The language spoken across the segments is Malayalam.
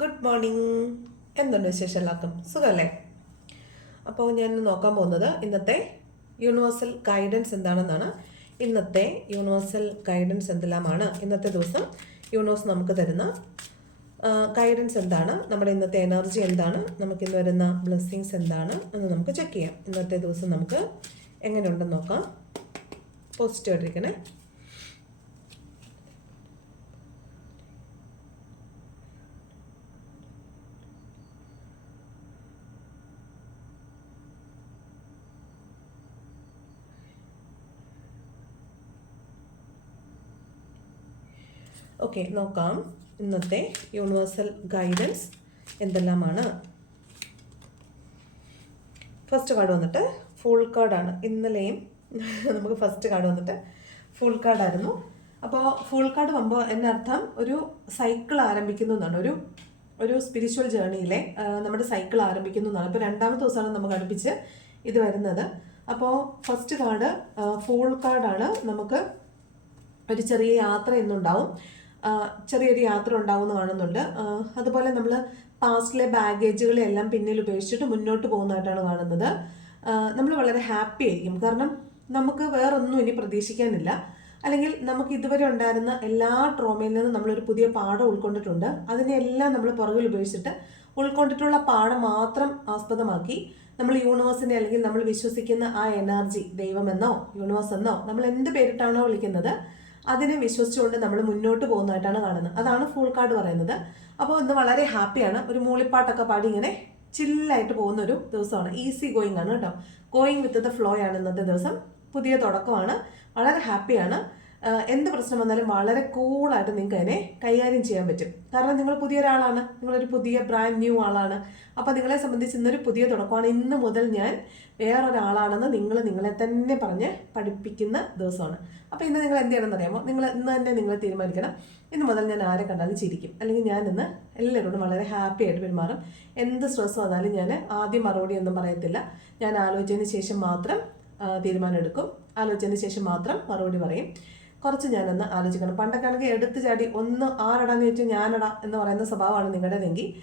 ഗുഡ് മോർണിംഗ് എന്തുണ്ട് വിശേഷം എല്ലാവർക്കും? സുഖമല്ലേ? അപ്പോൾ ഞാൻ നോക്കാൻ പോകുന്നത് ഇന്നത്തെ യൂണിവേഴ്സൽ ഗൈഡൻസ് എന്താണെന്നാണ്. ഇന്നത്തെ യൂണിവേഴ്സൽ ഗൈഡൻസ് എന്തെല്ലാമാണ്? ഇന്നത്തെ ദിവസം യൂണിവേഴ്സ് നമുക്ക് തരുന്ന ഗൈഡൻസ് എന്താണ്? നമ്മുടെ ഇന്നത്തെ എനർജി എന്താണ്? നമുക്ക് ഇന്ന് വരുന്ന ബ്ലെസ്സിങ്സ് എന്താണ്? എന്ന് നമുക്ക് ചെക്ക് ചെയ്യാം. ഇന്നത്തെ ദിവസം നമുക്ക് എങ്ങനെയുണ്ടെന്ന് നോക്കാം. പോസിറ്റീവ് ആയിട്ടിരിക്കണേ. ഓക്കെ നോക്കാം. ഇന്നത്തെ യൂണിവേഴ്സൽ ഗൈഡൻസ് എന്തെല്ലാമാണ്? ഫസ്റ്റ് കാർഡ് വന്നിട്ട് ഫുൾ കാർഡാണ് ഇന്നലെയും നമുക്ക് ഫസ്റ്റ് കാർഡ് വന്നിട്ട് ഫുൾ കാർഡായിരുന്നു അപ്പോൾ ഫുൾ കാർഡ് വമ്പോൾ എന്നർത്ഥം ഒരു സൈക്കിൾ ആരംഭിക്കുന്നു എന്നാണ്. ഒരു ഒരു സ്പിരിച്വൽ ജേർണിയിലെ നമ്മുടെ സൈക്കിൾ ആരംഭിക്കുന്നു എന്നാണ്. ഇപ്പോൾ രണ്ടാമത്തെ ദിവസമാണ് നമുക്ക് അടുപ്പിച്ച് ഇത് വരുന്നത്. അപ്പോൾ ഫസ്റ്റ് കാർഡ് ഫുൾ കാർഡാണ് നമുക്ക് ഒരു ചെറിയ യാത്ര ഇന്നുണ്ടാവും ചെറിയൊരു യാത്ര ഉണ്ടാവുമെന്ന് കാണുന്നുണ്ട്. അതുപോലെ നമ്മൾ പാസ്റ്റിലെ ബാഗേജുകളെല്ലാം പിന്നിൽ ഉപേക്ഷിച്ചിട്ട് മുന്നോട്ട് പോകുന്നതായിട്ടാണ് കാണുന്നത്. നമ്മൾ വളരെ ഹാപ്പി ആയിരിക്കും. കാരണം നമുക്ക് വേറൊന്നും ഇനി പ്രതീക്ഷിക്കാനില്ല. അല്ലെങ്കിൽ നമുക്ക് ഇതുവരെ ഉണ്ടായിരുന്ന എല്ലാ ട്രോമയിൽ നിന്നും നമ്മളൊരു പുതിയ പാഠം ഉൾക്കൊണ്ടിട്ടുണ്ട്. അതിനെല്ലാം നമ്മൾ പുറകിൽ ഉപേക്ഷിച്ചിട്ട് ഉൾക്കൊണ്ടിട്ടുള്ള പാഠം മാത്രം ആസ്പദമാക്കി നമ്മൾ യൂണിവേഴ്സിനെ അല്ലെങ്കിൽ നമ്മൾ വിശ്വസിക്കുന്ന ആ എനർജി ദൈവമെന്നോ യൂണിവേഴ്സ് എന്നോ നമ്മൾ എന്ത് പേരിട്ടാണോ വിളിക്കുന്നത് അതിനെ വിശ്വസിച്ചുകൊണ്ട് നമ്മൾ മുന്നോട്ട് പോകുന്നതായിട്ടാണ് കാണുന്നത്. അതാണ് ഫുൾ കാർഡ് പറയുന്നത്. അപ്പോൾ ഇന്ന് വളരെ ഹാപ്പിയാണ് ഒരു മൂളിപ്പാട്ടൊക്കെ പാടി ഇങ്ങനെ ചില്ലായിട്ട് പോകുന്ന ഒരു ദിവസമാണ്. ഈസി ഗോയിങ് ആണ് കേട്ടോ. ഗോയിങ് വിത്ത് ദ ഫ്ലോ ആണ് ഇന്നത്തെ ദിവസം. പുതിയ തുടക്കമാണ്. വളരെ ഹാപ്പിയാണ് എന്ത് പ്രശ്നം വന്നാലും വളരെ കൂളായിട്ട് നിങ്ങൾക്ക് അതിനെ കൈകാര്യം ചെയ്യാൻ പറ്റും. കാരണം നിങ്ങൾ പുതിയ പുതിയൊരാളാണ് നിങ്ങളൊരു പുതിയ ബ്രാൻഡ് ന്യൂ ആളാണ്. അപ്പോൾ നിങ്ങളെ സംബന്ധിച്ച് ഇന്നൊരു പുതിയ തുടക്കമാണ്. ഇന്ന് മുതൽ ഞാൻ വേറൊരാളാണെന്ന് നിങ്ങൾ നിങ്ങളെ തന്നെ പറഞ്ഞ് പഠിപ്പിക്കുന്ന ദിവസമാണ്. അപ്പോൾ ഇന്ന് നിങ്ങൾ എന്ത് ചെയ്യണമെന്ന് അറിയാമോ? നിങ്ങൾ ഇന്ന് തന്നെ നിങ്ങൾ തീരുമാനിക്കണം. ഇന്ന് മുതൽ ഞാൻ ആരെ കണ്ടാലും ചിരിക്കും. അല്ലെങ്കിൽ ഞാൻ ഇന്ന് എല്ലാവരോടും വളരെ ഹാപ്പി ആയിട്ട് പെരുമാറും. എന്ത് സ്ട്രെസ് വന്നാലും ഞാൻ ആദ്യം മറുപടി ഒന്നും പറയത്തില്ല. ഞാൻ ആലോചിച്ചതിന് ശേഷം മാത്രം തീരുമാനമെടുക്കും ആലോചിച്ചതിന് ശേഷം മാത്രം മറുപടി പറയും. കുറച്ച് ഞാനൊന്ന് ആലോചിക്കണം. പണ്ടൊക്കെ എടുത്തു എടുത്ത് ചാടി ഒന്ന് ആരടാന്ന് ചോദിച്ചാൽ ഞാനടാ എന്ന് പറയുന്ന സ്വഭാവമാണ് നിങ്ങളുടേതെങ്കിൽ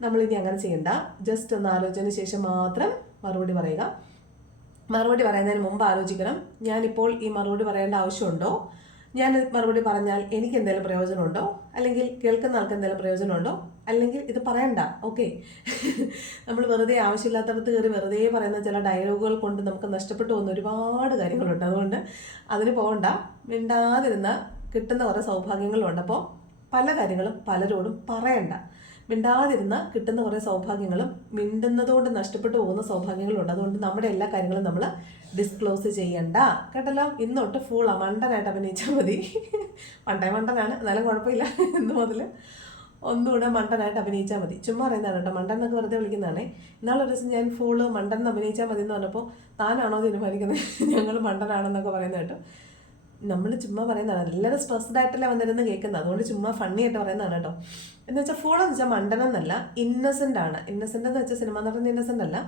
നമ്മളിനി അങ്ങനെ ചെയ്യണ്ട. ജസ്റ്റ് ഒന്ന് ആലോചിച്ചതിന് ശേഷം മാത്രം മറുപടി പറയുക. മറുപടി പറയുന്നതിന് മുമ്പ് ആലോചിക്കണം. ഞാനിപ്പോൾ ഈ മറുപടി പറയേണ്ട ആവശ്യമുണ്ടോ? ഞാൻ മറുപടി പറഞ്ഞാൽ എനിക്ക് എന്തെങ്കിലും പ്രയോജനമുണ്ടോ? അല്ലെങ്കിൽ കേൾക്കുന്ന ആൾക്ക് എന്തെങ്കിലും പ്രയോജനമുണ്ടോ? അല്ലെങ്കിൽ ഇത് പറയണ്ട. ഓക്കെ നമ്മൾ വെറുതെ ആവശ്യമില്ലാത്തടത്ത് കയറി വെറുതെ പറയുന്ന ചില ഡയലോഗുകൾ കൊണ്ട് നമുക്ക് നഷ്ടപ്പെട്ടു പോകുന്ന ഒരുപാട് കാര്യങ്ങളുണ്ട്. അതുകൊണ്ട് അതിന് പോകണ്ട. മിണ്ടാതിരുന്ന കിട്ടുന്ന കുറേ സൗഭാഗ്യങ്ങളുണ്ട്. അപ്പോൾ പല കാര്യങ്ങളും പലരോടും പറയണ്ട. മിണ്ടാതിരുന്ന കിട്ടുന്ന കുറേ സൗഭാഗ്യങ്ങളും മിണ്ടുന്നതുകൊണ്ട് നഷ്ടപ്പെട്ടു പോകുന്ന സൗഭാഗ്യങ്ങളുണ്ട്. അതുകൊണ്ട് നമ്മുടെ എല്ലാ കാര്യങ്ങളും നമ്മൾ ഡിസ്ക്ലോസ് ചെയ്യണ്ട. കേട്ടല്ലോ? ഇന്നോട്ട് ഫുൾ മണ്ടനായിട്ട് അഭിനയിച്ചാൽ മതി. മണ്ടൻ മണ്ടനാണ്. എന്നാലും കുഴപ്പമില്ല. ഇന്ന് മുതൽ ഒന്നുകൂടെ മണ്ടനായിട്ട് അഭിനയിച്ചാൽ മതി. ചുമ്മാ പറയുന്നതാണ് കേട്ടോ. മണ്ടൻ എന്നൊക്കെ വെറുതെ വിളിക്കുന്നതാണേ. ഇന്നാളൊരു ദിവസം ഞാൻ ഫുള്ള് മണ്ടൻ അഭിനയിച്ചാൽ മതി എന്ന് പറഞ്ഞപ്പോൾ താനാണോ തീരുമാനിക്കുന്നത്? ഞങ്ങൾ മണ്ടനാണെന്നൊക്കെ പറയുന്നത് കേട്ടോ. നമ്മൾ ചുമ്മാ പറയുന്നതാണ്. എല്ലാവരും സ്ട്രെസ്ഡ് ആയിട്ടല്ലേ വന്നിരുന്ന് കേൾക്കുന്നത്. അതുകൊണ്ട് ചുമ്മാ ഫണ്ണി ആയിട്ട് പറയുന്നതാണ് കേട്ടോ. എന്ന് വെച്ചാൽ ഫുൾ എന്ന് വെച്ചാൽ മണ്ടനെന്നല്ല ഇന്നസെന്റ് ആണ്. ഇന്നസെന്റ് എന്ന് വെച്ചാൽ സിനിമ നടന്ന ഇന്നസെന്റ് അല്ല.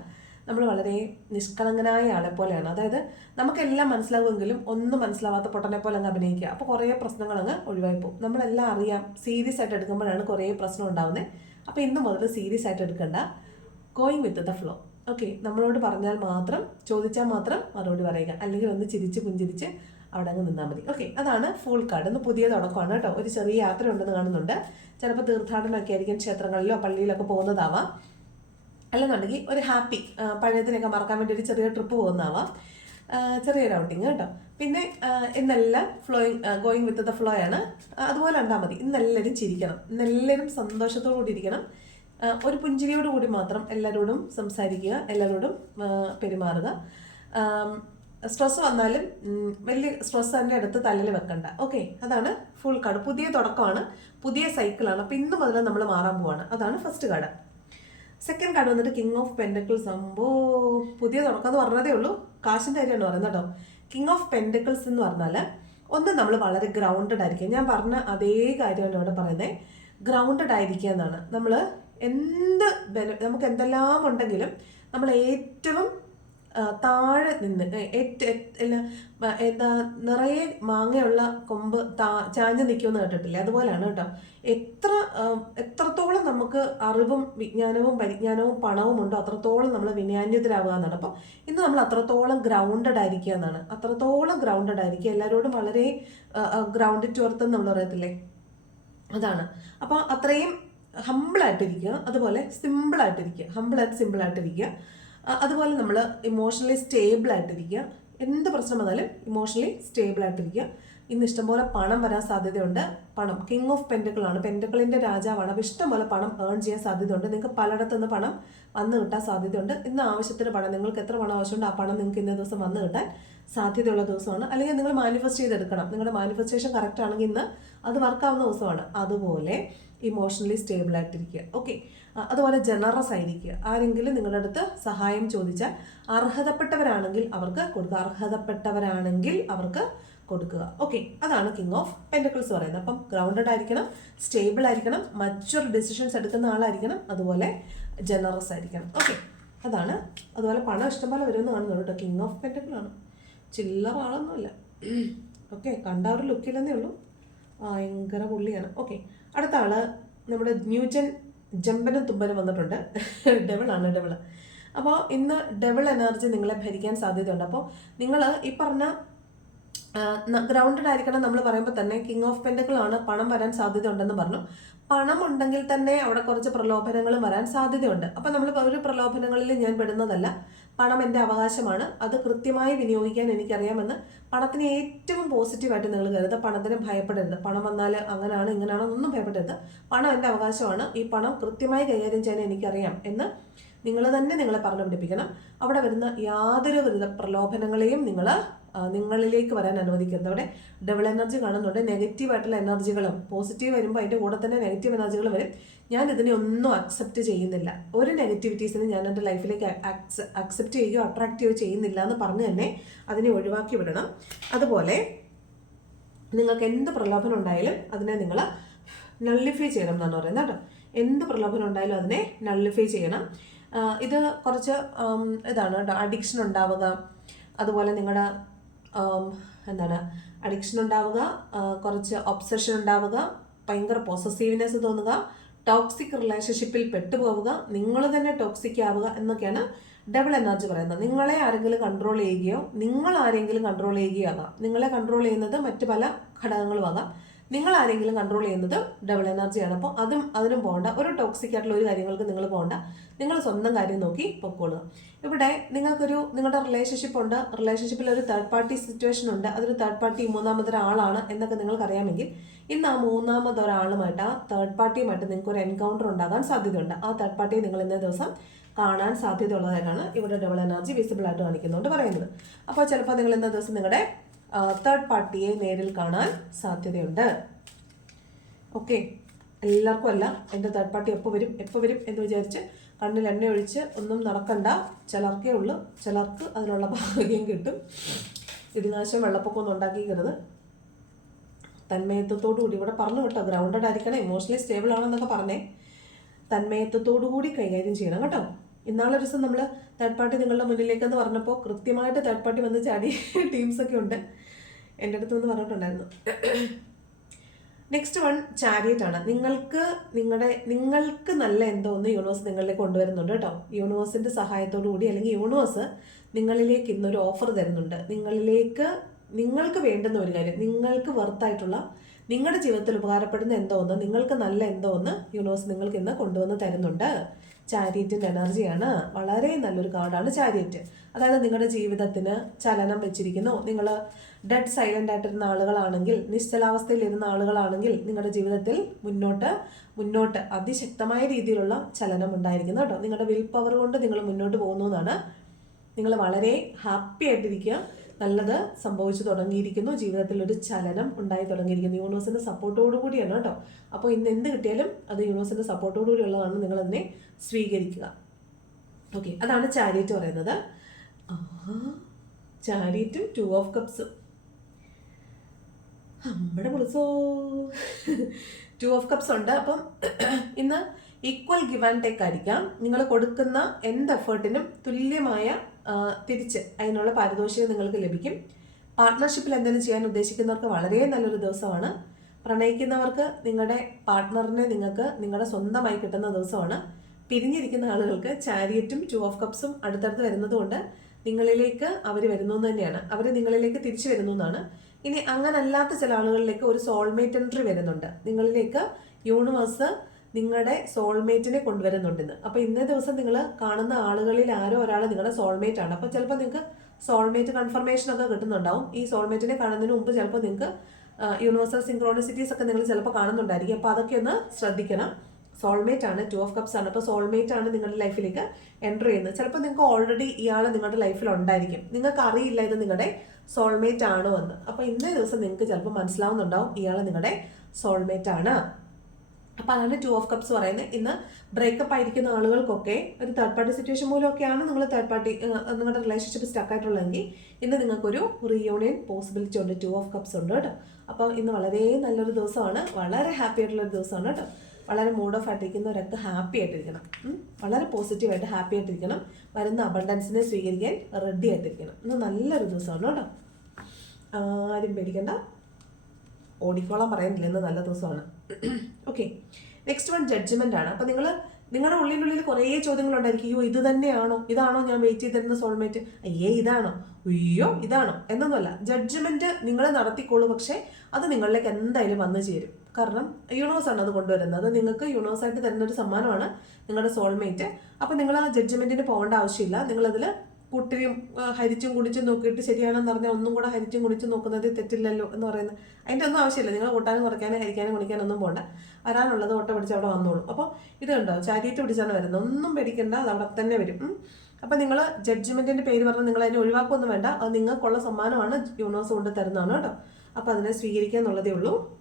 നമ്മൾ വളരെ നിഷ്കളങ്കനായ ആളെ പോലെയാണ്. അതായത് നമുക്കെല്ലാം മനസ്സിലാവുമെങ്കിലും ഒന്നും മനസ്സിലാവാത്ത പൊട്ടനെ പോലെ അങ്ങ് അഭിനയിക്കുക. അപ്പോൾ കുറേ പ്രശ്നങ്ങൾ അങ്ങ് ഒഴിവായി പോകും. നമ്മളെല്ലാം അറിയാം. സീരിയസ് ആയിട്ട് എടുക്കുമ്പോഴാണ് കുറേ പ്രശ്നം ഉണ്ടാവുന്നത് അപ്പോൾ ഇന്ന് മുതൽ സീരിയസ് ആയിട്ട് എടുക്കണ്ട. Going with the flow okay നമ്മളോട് പറഞ്ഞാൽ മാത്രം ചോദിച്ചാൽ മാത്രം മറുപടി പറയുക. അല്ലെങ്കിൽ ഒന്ന് ചിരിച്ച് പുഞ്ചിരിച്ച് അവിടെ അങ്ങ് നിന്നാൽ മതി. ഓക്കെ അതാണ് ഫുൾ കാർഡ് ഇന്ന് പുതിയ തുടക്കമാണ് കേട്ടോ. ഒരു ചെറിയ യാത്ര ഉണ്ടെന്ന് കാണുന്നുണ്ട്. ചിലപ്പോൾ തീർത്ഥാടനമൊക്കെ ആയിരിക്കും ക്ഷേത്രങ്ങളിലോ പള്ളിയിലൊക്കെ പോകുന്നതാവാം. അല്ലെന്നുണ്ടെങ്കിൽ ഒരു ഹാപ്പി പഴയതിനൊക്കെ മറക്കാൻ വേണ്ടി ഒരു ചെറിയ ട്രിപ്പ് പോകുന്നതാവാം. ചെറിയ ഔട്ടിങ് കേട്ടോ. പിന്നെ ഇന്നെല്ലാം flowing going with the flow ആണ്. അതുപോലെ ഉണ്ടാൽ മതി. ഇന്നെല്ലാവരും ചിരിക്കണം. ഇന്നെല്ലാവരും സന്തോഷത്തോടു കൂടി ഇരിക്കണം ഒരു പുഞ്ചിരിയോട് കൂടി മാത്രം എല്ലാവരോടും സംസാരിക്കുക എല്ലാവരോടും പെരുമാറുക. സ്ട്രെസ് വന്നാലും വലിയ സ്ട്രെസ് തന്നെ എടുത്ത് തലയിൽ വെക്കണ്ട. ഓക്കെ അതാണ് ഫുൾ കാർഡ് പുതിയ തുടക്കമാണ്. പുതിയ സൈക്കിളാണ് അപ്പം ഇന്നും മുതൽ നമ്മൾ മാറാൻ പോവാണ്. അതാണ് ഫസ്റ്റ് കാർഡ് സെക്കൻഡ് കാർഡ് വന്നിട്ട് കിങ് ഓഫ് പെൻഡക്കിൾസ് ആകുമ്പോൾ പുതിയ തുടക്കം എന്ന് പറഞ്ഞതേ ഉള്ളൂ. കാശിന്റെ കാര്യമാണ് പറയുന്നത് കേട്ടോ. കിങ് ഓഫ് പെൻഡക്കിൾസ് എന്ന് പറഞ്ഞാൽ ഒന്ന് നമ്മൾ വളരെ ഗ്രൗണ്ടഡ് ആയിരിക്കുക. ഞാൻ പറഞ്ഞ അതേ കാര്യമാണ് ഇവിടെ പറയുന്നത് ഗ്രൗണ്ടഡ് ആയിരിക്കുക എന്നാണ്. നമ്മൾ എന്ത് ബെന നമുക്ക് എന്തെല്ലാം ഉണ്ടെങ്കിലും നമ്മൾ ഏറ്റവും താഴെ നിന്ന് എന്താ നിറയെ മാങ്ങയുള്ള കൊമ്പ് താ ചാഞ്ഞ് നിൽക്കുമെന്ന് കേട്ടിട്ടില്ലേ? അതുപോലെയാണ് കേട്ടോ. എത്ര എത്രത്തോളം നമുക്ക് അറിവും വിജ്ഞാനവും പരിജ്ഞാനവും പണവും ഉണ്ടോ അത്രത്തോളം നമ്മൾ വിനയാന്യതരാവുക എന്നാണ്. അപ്പോൾ ഇന്ന് നമ്മൾ അത്രത്തോളം ഗ്രൗണ്ടഡ് ആയിരിക്കുക എന്നാണ്. അത്രത്തോളം ഗ്രൗണ്ടഡ് ആയിരിക്കുക. എല്ലാവരോടും വളരെ ഗ്രൗണ്ടഡ് ടു നമ്മൾ പറയത്തില്ലേ അതാണ്. അപ്പോൾ അത്രയും ഹമ്പിളായിട്ടിരിക്കുക അതുപോലെ സിമ്പിളായിട്ടിരിക്കുക ഹമ്പിളായിട്ട് സിമ്പിളായിട്ടിരിക്കുക അതുപോലെ നമ്മൾ ഇമോഷണലി സ്റ്റേബിൾ ആയിട്ടിരിക്കുക. എന്ത് പ്രശ്നം വന്നാലും ഇമോഷണലി സ്റ്റേബിൾ ആയിട്ടിരിക്കുക. ഇന്ന് ഇഷ്ടംപോലെ പണം വരാൻ സാധ്യതയുണ്ട്. പണം കിങ് ഓഫ് പെന്റക്കിളാണ് പെന്റക്കിളിന്റെ രാജാവാണ്. അപ്പോൾ ഇഷ്ടംപോലെ പണം ഏൺ ചെയ്യാൻ സാധ്യതയുണ്ട്. നിങ്ങൾക്ക് പലയിടത്തു നിന്ന് പണം വന്ന് കിട്ടാൻ സാധ്യതയുണ്ട്. ഇന്ന് ആവശ്യത്തിന് പണം. നിങ്ങൾക്ക് എത്ര പണം ആവശ്യമുണ്ട് ആ പണം നിങ്ങൾക്ക് ഇന്ന ദിവസം വന്ന് കിട്ടാൻ സാധ്യതയുള്ള ദിവസമാണ്. അല്ലെങ്കിൽ നിങ്ങൾ മാനിഫെസ്റ്റ് ചെയ്തെടുക്കണം. നിങ്ങളുടെ മാനിഫെസ്റ്റേഷൻ കറക്റ്റ് ആണെങ്കിൽ ഇന്ന് അത് വർക്കാവുന്ന ദിവസമാണ്. അതുപോലെ ഇമോഷണലി സ്റ്റേബിൾ ആയിട്ടിരിക്കുക. ഓക്കെ അതുപോലെ ജനറസ് ആയിരിക്കുക. ആരെങ്കിലും നിങ്ങളുടെ അടുത്ത് സഹായം ചോദിച്ചാൽ അർഹതപ്പെട്ടവരാണെങ്കിൽ അവർക്ക് കൊടുക്കുക. അർഹതപ്പെട്ടവരാണെങ്കിൽ അവർക്ക് കൊടുക്കുക. ഓക്കെ അതാണ് കിങ് ഓഫ് പെന്റക്കിൾസ് പറയുന്നത്. അപ്പം ഗ്രൗണ്ടഡ് ആയിരിക്കണം സ്റ്റേബിൾ ആയിരിക്കണം മറ്റൊരു ഡിസിഷൻസ് എടുക്കുന്ന ആളായിരിക്കണം അതുപോലെ ജനറസ് ആയിരിക്കണം. ഓക്കെ അതാണ്. അതുപോലെ പണം ഇഷ്ടംപോലെ വരുമെന്ന് കാണുന്നുള്ളൂ കേട്ടോ. കിങ് ഓഫ് പെന്റക്കിളാണ് ചില്ലറ ആളൊന്നുമില്ല. ഓക്കെ കണ്ട ഒരു ലുക്കില്ലെന്നേ ഉള്ളൂ. ഭയങ്കര പുള്ളിയാണ്. ഓക്കെ അടുത്ത ആൾ നമ്മുടെ ന്യൂജൻ ജമ്പനും തുമ്പനും വന്നിട്ടുണ്ട്. ഡെവിളാണ് ഡെവിൾ അപ്പോൾ ഇന്ന് ഡെവിൾ എനർജി നിങ്ങളെ ഭരിക്കാൻ സാധ്യതയുണ്ട്. അപ്പോൾ നിങ്ങൾ ഈ പറഞ്ഞ ഗ്രൗണ്ടഡ് ആയിരിക്കണം നമ്മൾ പറയുമ്പോൾ തന്നെ കിങ് ഓഫ് പെൻഡക്കിൾ ആണ് പണം വരാൻ സാധ്യത ഉണ്ടെന്ന് പറഞ്ഞു. പണം ഉണ്ടെങ്കിൽ തന്നെ അവിടെ കുറച്ച് പ്രലോഭനങ്ങളും വരാൻ സാധ്യതയുണ്ട്. അപ്പം നമ്മൾ ഒരു പ്രലോഭനങ്ങളിൽ ഞാൻ പെടുന്നതല്ല. പണം എന്റെ അവകാശമാണ്. അത് കൃത്യമായി വിനിയോഗിക്കാൻ എനിക്കറിയാമെന്ന്. പണത്തിന് ഏറ്റവും പോസിറ്റീവായിട്ട് നിങ്ങൾ കരുതുക. പണത്തിന് ഭയപ്പെടരുത്. പണം വന്നാൽ അങ്ങനെയാണ് ഇങ്ങനെയാണോ ഒന്നും ഭയപ്പെടരുത്. പണം എന്റെ അവകാശമാണ്. ഈ പണം കൃത്യമായി കൈകാര്യം ചെയ്യാൻ എനിക്കറിയാം എന്ന് നിങ്ങൾ തന്നെ നിങ്ങളെ പറഞ്ഞു പിടിപ്പിക്കണം അവിടെ വരുന്ന യാതൊരു പ്രലോഭനങ്ങളെയും നിങ്ങൾ നിങ്ങളിലേക്ക് വരാൻ അനുവദിക്കരുത് അവിടെ ഡബിൾ എനർജി കാണുന്നുണ്ട്. നെഗറ്റീവ് ആയിട്ടുള്ള എനർജികളും പോസിറ്റീവ് വരുമ്പോൾ അതിന്റെ കൂടെ തന്നെ നെഗറ്റീവ് എനർജികൾ വരും. ഞാൻ ഇതിനെ ഒന്നും അക്സെപ്റ്റ് ചെയ്യുന്നില്ല. ഒരു നെഗറ്റിവിറ്റീസിനെ ഞാൻ എന്റെ ലൈഫിലേക്ക് അക്സെപ്റ്റ് ചെയ്യുകയോ അട്രാക്റ്റ് ചെയ്യുകയോ ചെയ്യുന്നില്ല എന്ന് പറഞ്ഞ് തന്നെ അതിനെ ഒഴിവാക്കി വിടണം. അതുപോലെ നിങ്ങൾക്ക് എന്ത് പ്രലോഭനം ഉണ്ടായാലും അതിനെ നിങ്ങൾ നള്ളിഫൈ ചെയ്യണം എന്നാണ് പറയുന്നത് കേട്ടോ. എന്ത് പ്രലോഭനം ഉണ്ടായാലും അതിനെ നള്ളിഫൈ ചെയ്യണം. ഇത് കുറച്ച് ഇതാണ് കേട്ടോ. അഡിക്ഷൻ ഉണ്ടാവുക. അതുപോലെ നിങ്ങളുടെ എന്താണ് അഡിക്ഷൻ ഉണ്ടാവുക കുറച്ച് ഒബ്സഷൻ ഉണ്ടാവുക ഭയങ്കര പോസസീവ്നെസ് തോന്നുക ടോക്സിക് റിലേഷൻഷിപ്പിൽ പെട്ടുപോവുക നിങ്ങൾ തന്നെ ടോക്സിക് ആവുക എന്നൊക്കെയാണ് ഡബിൾ എനർജി പറയുന്നത്. നിങ്ങളെ ആരെങ്കിലും കൺട്രോൾ ചെയ്യുകയോ നിങ്ങൾ ആരെങ്കിലും കൺട്രോൾ ചെയ്യുകയോ ആകാം. നിങ്ങളെ കൺട്രോൾ ചെയ്യുന്നത് മറ്റു പല ഘടകങ്ങളും ആകാം. നിങ്ങൾ ആരെങ്കിലും കൺട്രോൾ ചെയ്യുന്നത് ഡബിൾ എനർജിയാണ് അപ്പോൾ അതും അതിനും പോകണ്ട. ഒരു ടോക്സിക് ആയിട്ടുള്ള ഒരു കാര്യങ്ങൾക്ക് നിങ്ങൾ പോകണ്ട. നിങ്ങൾ സ്വന്തം കാര്യം നോക്കി പൊക്കോളുക. ഇവിടെ നിങ്ങൾക്കൊരു നിങ്ങളുടെ റിലേഷൻഷിപ്പ് ഉണ്ട്. റിലേഷൻഷിപ്പിൽ ഒരു തേർഡ് പാർട്ടി സിറ്റുവേഷൻ ഉണ്ട്. അതൊരു തേർഡ് പാർട്ടി മൂന്നാമതൊരാളാണ് എന്നൊക്കെ നിങ്ങൾക്കറിയാമെങ്കിൽ ഇന്ന് ആ മൂന്നാമതൊരാളുമായിട്ട് ആ തേർഡ് പാർട്ടിയുമായിട്ട് നിങ്ങൾക്ക് ഒരു എൻകൗണ്ടർ ഉണ്ടാകാൻ സാധ്യതയുണ്ട്. ആ തേർഡ് പാർട്ടിയെ നിങ്ങൾ ഇന്നേ ദിവസം കാണാൻ സാധ്യതയുള്ളതായിട്ടാണ് ഇവിടെ ഡബിൾ എനർജി വിസിബിൾ ആയിട്ട് കാണിക്കുന്നുണ്ട് പറയുന്നത്. അപ്പോൾ ചിലപ്പോൾ നിങ്ങൾ ഇന്നേ ദിവസം നിങ്ങളുടെ തേർഡ് പാർട്ടിയെ നേരിൽ കാണാൻ സാധ്യതയുണ്ട്. ഓക്കെ എല്ലാവർക്കും അല്ല എന്റെ തേർഡ് പാർട്ടി എപ്പോൾ വരും എപ്പോൾ വരും എന്ന് വിചാരിച്ച് കണ്ണിൽ എണ്ണ ഒഴിച്ച് ഒന്നും നടക്കണ്ട. ചിലർക്കേ ഉള്ളൂ ചിലർക്ക് അതിനുള്ള ഭാഗ്യം കിട്ടും. ഇടിനാശം വെള്ളപ്പൊക്കം ഒന്നും ഉണ്ടാക്കിക്കരുത്. തന്മയത്വത്തോടുകൂടി ഇവിടെ പറഞ്ഞു കേട്ടോ ഗ്രൗണ്ടഡ് ആയിരിക്കണം ഇമോഷണലി സ്റ്റേബിൾ ആണെന്നൊക്കെ പറഞ്ഞേ. തന്മയത്വത്തോടു കൂടി കൈകാര്യം ചെയ്യണം കേട്ടോ. ഇന്നാളെ ദിവസം നമ്മൾ തേർഡ് പാർട്ടി നിങ്ങളുടെ മുന്നിലേക്കെന്ന് പറഞ്ഞപ്പോൾ കൃത്യമായിട്ട് തേർഡ് പാർട്ടി വന്ന് ചാടി ടീംസൊക്കെ ഉണ്ട്. എന്റെ അടുത്ത് വന്ന് പറഞ്ഞിട്ടുണ്ടായിരുന്നു. നെക്സ്റ്റ് വൺ ചാരിയറ്റ് ആണ്. നിങ്ങൾക്ക് നിങ്ങളുടെ നിങ്ങൾക്ക് നല്ല എന്തോ ഒന്ന് യൂണിവേഴ്സ് നിങ്ങളിലേക്ക് കൊണ്ടുവരുന്നുണ്ട് കേട്ടോ. യൂണിവേഴ്സിന്റെ സഹായത്തോടു കൂടി അല്ലെങ്കിൽ യൂണിവേഴ്സ് നിങ്ങളിലേക്ക് ഇന്നൊരു ഓഫർ തരുന്നുണ്ട്. നിങ്ങളിലേക്ക് നിങ്ങൾക്ക് വേണ്ടുന്ന ഒരു കാര്യം നിങ്ങൾക്ക് വെർത്തായിട്ടുള്ള നിങ്ങളുടെ ജീവിതത്തിൽ ഉപകാരപ്പെടുന്ന എന്തോ ഒന്ന് നിങ്ങൾക്ക് നല്ല എന്തോ ഒന്ന് യൂണിവേഴ്സ് നിങ്ങൾക്ക് ഇന്ന് കൊണ്ടുവന്ന് തരുന്നുണ്ട്. ചാരിയറ്റിന്റെ എനർജിയാണ് വളരെ നല്ലൊരു കാർഡാണ് ചാരിയറ്റ് അതായത് നിങ്ങളുടെ ജീവിതത്തിന് ചലനം വെച്ചിരിക്കുന്നു. നിങ്ങൾ ഡെഡ് സൈലന്റ് ആയിട്ടിരുന്ന ആളുകളാണെങ്കിൽ നിശ്ചലാവസ്ഥയിൽ ഇരുന്ന ആളുകളാണെങ്കിൽ നിങ്ങളുടെ ജീവിതത്തിൽ മുന്നോട്ട് മുന്നോട്ട് അതിശക്തമായ രീതിയിലുള്ള ചലനം ഉണ്ടായിരിക്കുന്നു കേട്ടോ. നിങ്ങളുടെ വിൽ പവർ കൊണ്ട് നിങ്ങൾ മുന്നോട്ട് പോകുന്നു എന്നാണ്. നിങ്ങൾ വളരെ ഹാപ്പി ആയിട്ടിരിക്കുക. നല്ലത് സംഭവിച്ചു തുടങ്ങിയിരിക്കുന്നു. ജീവിതത്തിൽ ഒരു ചലനം ഉണ്ടായി തുടങ്ങിയിരിക്കുന്നു. യൂണിവേഴ്സിന്റെ സപ്പോർട്ടോടു കൂടിയാണ് കേട്ടോ. അപ്പോൾ ഇന്ന് എന്ത് കിട്ടിയാലും അത് യൂണിവേഴ്സിന്റെ സപ്പോർട്ടോടു കൂടി ഉള്ളതാണ് നിങ്ങൾ അതിനെ സ്വീകരിക്കുക. ഓക്കെ അതാണ് ചാരിറ്റ് പറയുന്നത്. ചാരിറ്റും ടു ഓഫ് കപ്സും. നമ്മുടെ വിളിച്ചോ ടു ഓഫ് കപ്സ് ഉണ്ട്. അപ്പം ഇന്ന് ഈക്വൽ ഗിവ് ആൻഡ് ടേക്ക് ആയിരിക്കാം. നിങ്ങൾ കൊടുക്കുന്ന എന്ത് എഫേർട്ടിനും തുല്യമായ തിരിച്ച് അതിനുള്ള പാരിതോഷികം നിങ്ങൾക്ക് ലഭിക്കും. പാർട്ട്ണർഷിപ്പിൽ എന്തെങ്കിലും ചെയ്യാൻ ഉദ്ദേശിക്കുന്നവർക്ക് വളരെ നല്ലൊരു ദിവസമാണ്. പ്രണയിക്കുന്നവർക്ക് നിങ്ങളുടെ പാർട്ട്ണറിനെ നിങ്ങൾക്ക് നിങ്ങളുടെ സ്വന്തമായി കിട്ടുന്ന ദിവസമാണ്. പിരിഞ്ഞിരിക്കുന്ന ആളുകൾക്ക് ചാരിയറ്റും ടു ഓഫ് കപ്സും അടുത്തടുത്ത് വരുന്നതുകൊണ്ട് നിങ്ങളിലേക്ക് അവർ വരുന്നു എന്ന് തന്നെയാണ്. അവർ നിങ്ങളിലേക്ക് തിരിച്ചു വരുന്നു എന്നാണ്. ഇനി അങ്ങനല്ലാത്ത ചില ആളുകളിലേക്ക് ഒരു സോൾമേറ്റ് എൻട്രി വരുന്നുണ്ട്. നിങ്ങളിലേക്ക് യൂണിവേഴ്സ് നിങ്ങളുടെ സോൾമേറ്റിനെ കൊണ്ടുവരുന്നുണ്ടെന്ന്. അപ്പോൾ ഇന്നേ ദിവസം നിങ്ങൾ കാണുന്ന ആളുകളിൽ ആരോ ഒരാൾ നിങ്ങളുടെ സോൾമേറ്റ് ആണ്. അപ്പോൾ ചിലപ്പോൾ നിങ്ങൾക്ക് സോൾമേറ്റ് കൺഫർമേഷൻ ഒക്കെ കിട്ടുന്നുണ്ടാവും. ഈ സോൾമേറ്റിനെ കാണുന്നതിന് മുമ്പ് ചിലപ്പോൾ നിങ്ങൾക്ക് യൂണിവേഴ്സൽ സിങ്ക്രോണിസിറ്റീസ് ഒക്കെ നിങ്ങൾ ചിലപ്പോൾ കാണുന്നുണ്ടായിരിക്കും. അപ്പോൾ അതൊക്കെ ഒന്ന് ശ്രദ്ധിക്കണം. സോൾമേറ്റ് ആണ് ടു ഓഫ് കപ്സ് ആണ്. അപ്പോൾ സോൾമേറ്റ് ആണ് നിങ്ങളുടെ ലൈഫിലേക്ക് എന്റർ ചെയ്യുന്നത്. ചിലപ്പോൾ നിങ്ങൾക്ക് ഓൾറെഡി ഇയാൾ നിങ്ങളുടെ ലൈഫിൽ ഉണ്ടായിരിക്കും. നിങ്ങൾക്ക് അറിയില്ല ഇത് നിങ്ങളുടെ സോൾമേറ്റ് ആണോ എന്ന്. അപ്പോൾ ഇന്നേ ദിവസം നിങ്ങൾക്ക് ചിലപ്പോൾ മനസ്സിലാവുന്നുണ്ടാവും ഇയാൾ നിങ്ങളുടെ സോൾമേറ്റ് ആണ്. അപ്പോൾ അതാണ് ടു ഓഫ് കപ്സ് പറയുന്നത്. ഇന്ന് ബ്രേക്കപ്പ് ആയിരിക്കുന്ന ആളുകൾക്കൊക്കെ ഒരു തേർഡ് പാർട്ടി സിറ്റുവേഷൻ മൂലമൊക്കെയാണ് നിങ്ങൾ തേർഡ് പാർട്ടി നിങ്ങളുടെ റിലേഷൻഷിപ്പ് സ്റ്റക്ക് ആയിട്ടുള്ളതെങ്കിൽ ഇന്ന് നിങ്ങൾക്കൊരു റീയൂണിയൻ പോസിബിലിറ്റി ഉണ്ട്. ടു ഓഫ് കപ്സ് ഉണ്ട് കേട്ടോ. അപ്പോൾ ഇന്ന് വളരെ നല്ലൊരു ദിവസമാണ്. വളരെ ഹാപ്പി ആയിട്ടുള്ളൊരു ദിവസമാണ് കേട്ടോ. വളരെ മൂഡ് ഓഫ് ആയിട്ടിരിക്കുന്നവരൊക്കെ ഹാപ്പി ആയിട്ടിരിക്കണം. വളരെ വളരെ പോസിറ്റീവായിട്ട് ഹാപ്പി ആയിട്ടിരിക്കണം. വരുന്ന അബണ്ടൻസിനെ സ്വീകരിക്കാൻ റെഡി ആയിട്ടിരിക്കണം. ഇന്ന് നല്ലൊരു ദിവസമാണ് കേട്ടോ. ആരും പേടിക്കണ്ട. ഓടിക്കോളാൻ പറയുന്നില്ല. ഇന്ന് നല്ല ദിവസമാണ്. ഓക്കെ നെക്സ്റ്റ് വൺ ജഡ്ജ്മെന്റ് ആണ്. അപ്പോൾ നിങ്ങൾ നിങ്ങളുടെ ഉള്ളിനുള്ളിൽ കുറേ ചോദ്യങ്ങളുണ്ടായിരിക്കും. അയ്യോ ഇത് തന്നെയാണോ? ഇതാണോ ഞാൻ വെയിറ്റ് ചെയ്തിരുന്ന സോൾമേറ്റ് അയ്യേ ഇതാണോ? അയ്യോ ഇതാണോ? എന്നൊന്നുമല്ല. ജഡ്ജ്മെന്റ് നിങ്ങൾ നടത്തിക്കോളൂ. പക്ഷേ അത് നിങ്ങളിലേക്ക് എന്തായാലും വന്നു ചേരും. കാരണം യൂണിവേഴ്സ് ആണ് അത് കൊണ്ടുവരുന്നത്. അത് നിങ്ങൾക്ക് യൂണിവേഴ്സ് ആയിട്ട് തരുന്ന ഒരു സമ്മാനമാണ് നിങ്ങളുടെ സോൾമേറ്റ് അപ്പോൾ നിങ്ങൾ ആ ജഡ്ജ്മെന്റിന് പോകേണ്ട ആവശ്യമില്ല. നിങ്ങളതിൽ കുട്ടിയും ഹരിച്ചും കുടിച്ചും നോക്കിയിട്ട് ശരിയാണെന്ന് പറഞ്ഞാൽ ഒന്നും കൂടെ ഹരിച്ചും കുടിച്ചും നോക്കുന്നത് തെറ്റില്ലല്ലോ എന്ന് പറയുന്നത് അതിന്റെ ഒന്നും ആവശ്യമില്ല. നിങ്ങൾ കൂട്ടാനും കുറയ്ക്കാനും ഹരിക്കാനും കുടിക്കാനും ഒന്നും പോകണ്ട വരാനുള്ളത് ഓട്ടം പിടിച്ച് അവിടെ വന്നോളൂ. അപ്പോൾ ഇത് കണ്ടോ? പിടിച്ചാണ് വരുന്നത്. ഒന്നും പേടിക്കണ്ട അത് അവിടെ തന്നെ വരും. അപ്പം നിങ്ങൾ ജഡ്ജ്മെന്റിന്റെ പേര് പറഞ്ഞ് നിങ്ങൾ അതിനെ ഒഴിവാക്കൊന്നും വേണ്ട. അത് നിങ്ങൾക്കുള്ള സമ്മാനമാണ് യൂണിവേഴ്സ് കൊണ്ട് തരുന്നതാണ് കേട്ടോ. അപ്പോൾ അതിനെ സ്വീകരിക്കുക എന്നുള്ളതേ ഉള്ളൂ.